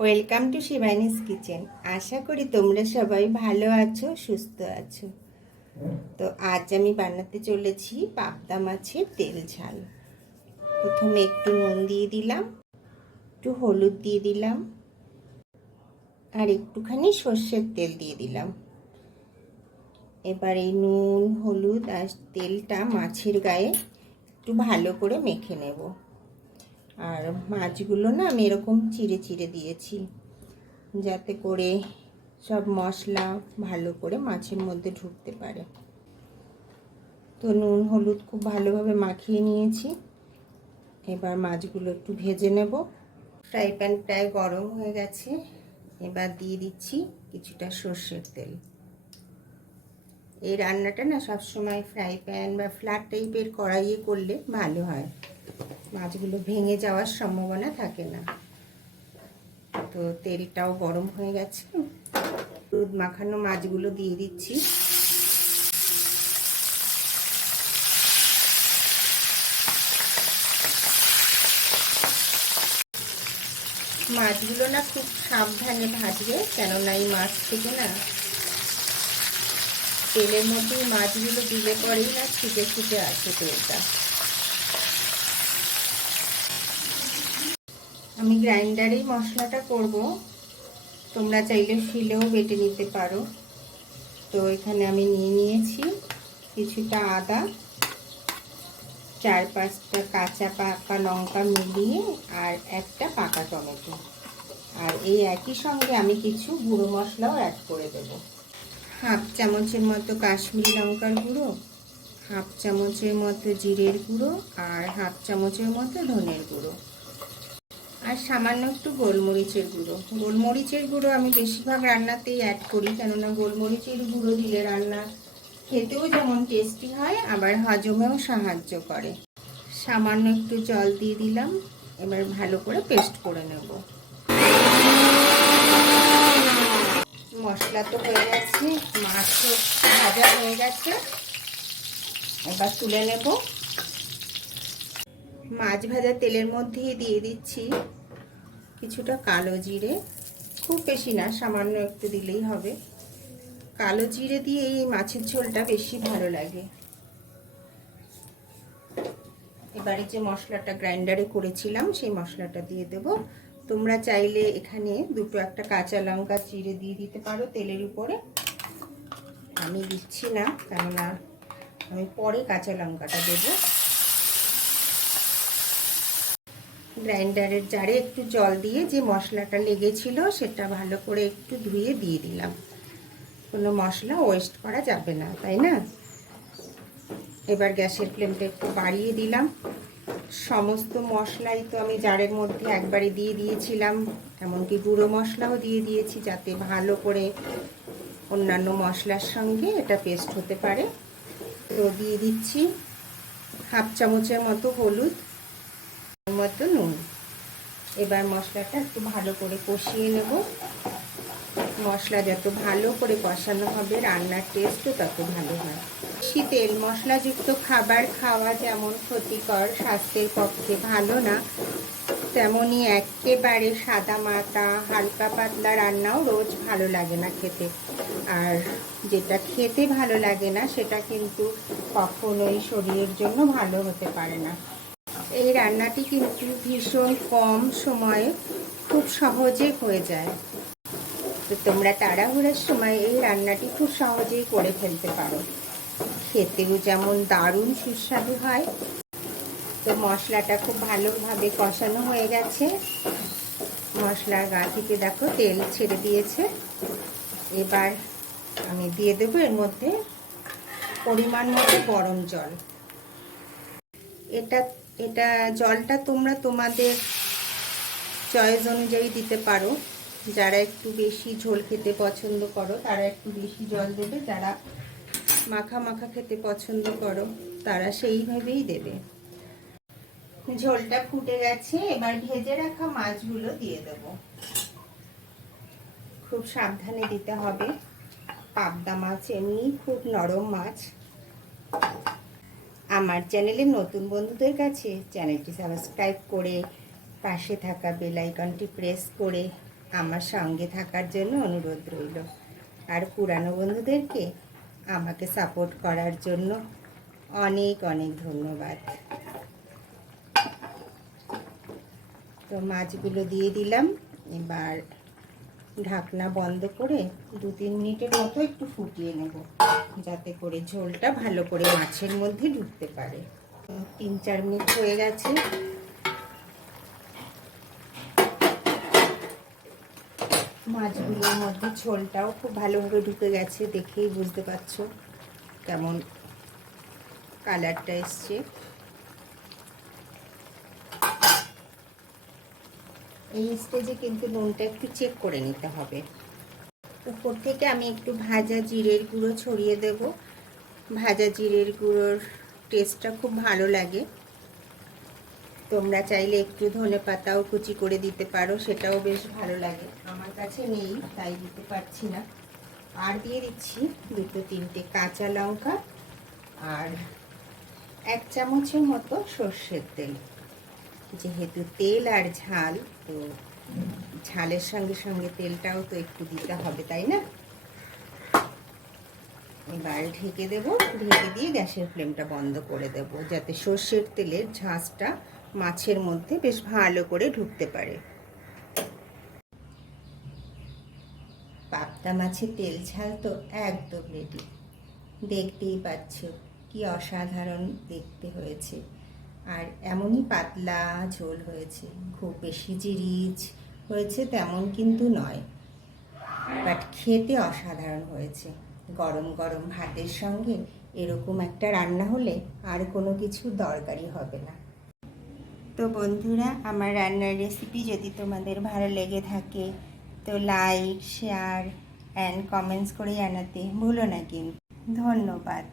Welcome to Shivani's kitchen. আশা করি তোমরা সবাই ভালো আছো, সুস্থ আছো। তো আজ আমি বানাতে চলেছি পাবদা মাছের তেল ঝাল। প্রথমে একটু নুন দিয়ে দিলাম, একটু হলুদ দিয়ে দিলাম, আর একটুখানি সর্ষের তেল দিয়ে দিলাম। এবার এই নুন, হলুদ আর তেলটা মাছের গায়ে একটু ভালো করে মেখে নেব। আর মাছগুলো না আমি এরকম চিড়ে চিড়ে দিয়েছি, যাতে করে সব মশলা ভালো করে মাছের মধ্যে ঢুকতে পারে। তো নুন হলুদ খুব ভালোভাবে মাখিয়ে নিয়েছি। এবার মাছগুলো একটু ভেজে নেব। ফ্রাই প্যান প্রায় গরম হয়ে গেছে। এবার দিয়ে দিচ্ছি কিছুটা সর্ষের তেল। এই রান্নাটা না সবসময় ফ্রাই প্যান বা ফ্ল্যাট টাইপের কড়াইয়ে করলে ভালো হয়, মাছগুলো ভেঙে যাওয়ার সম্ভাবনা থাকে না। তো তেলটাও গরম হয়ে গেছে। দুধ মাখানো মাছগুলো দিয়ে দিচ্ছি। মাছগুলো না খুব সাবধানে ভাজবে, কেননা এই মাছ থেকে না তেলের মধ্যে মাছগুলো দিলে পরেই না ছুটে ছুটে আসে তেলটা। আমি গ্রাইন্ডারেই মশলাটা করব, তোমরা চাইলে শিলেও বেটে নিতে পারো। তো এখানে আমি নিয়ে নিয়েছি কিছুটা আদা, 4-5টা কাঁচা পাকা লঙ্কা মিলিয়ে, আর একটা পাকা টমেটো। আর এই একই সঙ্গে আমি কিছু গুঁড়ো মশলাও অ্যাড করে দেব। হাফ চামচের মতো কাশ্মীরি লঙ্কার গুঁড়ো, হাফ চামচের মতো জিরের গুঁড়ো, আর হাফ চামচের মতো ধনের গুঁড়ো, আর সামান্য একটু গোলমরিচের গুঁড়ো। গোলমরিচের গুঁড়ো আমি বেশিরভাগ রান্নাতেই অ্যাড করি, কেননা গোলমরিচের গুঁড়ো দিলে রান্না খেতেও যেমন টেস্টি হয়, আবার হজমেও সাহায্য করে। সামান্য একটু জল দিয়ে দিলাম। এবার ভালো করে পেস্ট করে নেব। মশলা তো হয়ে গেছে, মাছও ভাজা হয়ে গেছে। এবার তুলে নেব। মাছ ভাজা তেলের মধ্যেই দিয়ে দিচ্ছি কিছুটা কালো জিরে, খুব বেশি না, সামান্য একটু দিলেই হবে। কালো জিরে দিয়ে এই মাছের ঝোলটা বেশি ভালো লাগে। এবারে যে মশলাটা গ্রাইন্ডারে করেছিলাম সেই মশলাটা দিয়ে দেব। তোমরা চাইলে এখানে একটা কাঁচা লঙ্কা চিড়ে দিয়ে দিতে পারো তেলের উপরে। আমি দিচ্ছি না, কেননা আমি পরে কাঁচা লঙ্কাটা দেব। গ্রাইন্ডারের জারে একটু জল দিয়ে যে মশলাটা লেগেছিল সেটা ভালো করে একটু ধুয়ে দিয়ে দিলাম। কোনো মশলা ওয়েস্ট করা যাবে না, তাই না? এবার গ্যাসের ফ্লেমটা একটু বাড়িয়ে দিলাম। সমস্ত মশলাই তো আমি জারের মধ্যে একবারে দিয়ে দিয়েছিলাম, এমনকি গুঁড়ো মশলাও দিয়ে দিয়েছি, যাতে ভালো করে অন্যান্য মশলার সঙ্গে এটা পেস্ট হতে পারে। তো দিয়ে দিচ্ছি হাফ চামচের মতো হলুদ, মতো নুন। এবার মশলাটা একটু ভালো করে কষিয়ে নেব। মশলা যত ভালো করে কষানো হবে রান্নার টেস্টও তত ভালো হয়। বেশি তেল মশলাযুক্ত খাবার খাওয়া যেমন ক্ষতিকর, স্বাস্থ্যের পক্ষে ভালো না, তেমনই একেবারে সাদা মাটা হালকা পাতলা রান্নাও রোজ ভালো লাগে না খেতে। আর যেটা খেতে ভালো লাগে না সেটা কিন্তু কখনোই শরীরের জন্য ভালো হতে পারে না। এই রান্নাটি কিন্তু ভীষণ কম সময়ে খুব সহজে হয়ে যায়। তো তোমরা তাড়াহুড়োর সময় এই রান্নাটি খুব সহজেই করে ফেলতে পারো, খেতেও যেমন দারুণ সুস্বাদু হয়। তো মশলাটা খুব ভালোভাবে কষানো হয়ে গেছে। মশলার গা থেকে দেখো তেল ছেড়ে দিয়েছে। এবার আমি দিয়ে দেবো এর মধ্যে পরিমাণ মতো গরম জল। এটা জলটা তোমরা তোমাদের চয়েস অনুযায়ী দিতে পারো। যারা একটু বেশি ঝোল খেতে পছন্দ করো তারা একটু বেশি জল দেবে, যারা মাখা মাখা খেতে পছন্দ করো তারা সেইভাবেই দেবে। ঝোলটা ফুটে গেছে। এবার ভেজে রাখা মাছগুলো দিয়ে দেব। খুব সাবধানে দিতে হবে, পাবদা মাছ এমনি খুব নরম মাছ। আমার চ্যানেলে নতুন বন্ধুদের কাছে চ্যানেলটি সাবস্ক্রাইব করে পাশে থাকা বেল আইকনটি প্রেস করে আমার সঙ্গে থাকার জন্য অনুরোধ রইল। আর পুরানো বন্ধুদেরকে আমাকে সাপোর্ট করার জন্য অনেক অনেক ধন্যবাদ। তো মাছগুলো দিয়ে দিলাম। এবার ঢাকনা বন্ধ করে 2-3 মিনিটের মতো একটু ফুটিয়ে নেব, যাতে করে ঝোলটা ভালো করে মাছের মধ্যে ঢুকতে পারে। 3-4 মিনিট হয়ে গেছে। মাছগুলোর মধ্যে ঝোলটাও খুব ভালোভাবে ঢুকে গেছে, দেখেই বুঝতে পারছো কেমন কালারটা এসছে। এই স্টেজে কিন্তু নুনটা একটু চেক করে নিতে হবে। উপর থেকে আমি একটু ভাজা জিরের গুঁড়ো ছড়িয়ে দেব। ভাজা জিরের গুঁড়োর টেস্টটা খুব ভালো লাগে। তোমরা চাইলে একটু ধনেপাতাও কুচি করে দিতে পারো, সেটাও বেশ ভালো লাগে। আমার কাছে নেই তাই দিতে পারছি না। আর দিয়ে দিচ্ছি 2-3টে কাঁচা লঙ্কা আর 1 চামচের মতো সর্ষের তেল। যেহেতু তেল আর ঝাল, তো ঝালের সঙ্গে সঙ্গে তেলটাও তো একটু দিতে হবে, তাই না? এবার ঢেকে দেব। ঢেকে দিয়ে গ্যাসের ফ্লেমটা বন্ধ করে দেব, যাতে সর্ষের তেলের ঝাঁঝটা মাছের মধ্যে বেশ ভালো করে ঢুকতে পারে। পাবদা মাছের তেল ঝাল তো একদম রেডি। দেখতেই পাচ্ছ কি অসাধারণ দেখতে হয়েছে। আর এমনই পাতলা ঝোল হয়েছে, খুব বেশি যে রিচ হয়েছে তেমন কিন্তু নয়, বাট খেতে অসাধারণ হয়েছে। গরম গরম ভাতের সঙ্গে এরকম একটা রান্না হলে আর কোনো কিছু দরকারই হবে না। তো বন্ধুরা, আমার রান্নার রেসিপি যদি তোমাদের ভালো লেগে থাকে তো লাইক, শেয়ার অ্যান্ড কমেন্টস করে জানাতে ভুলো না কিন্তু। ধন্যবাদ।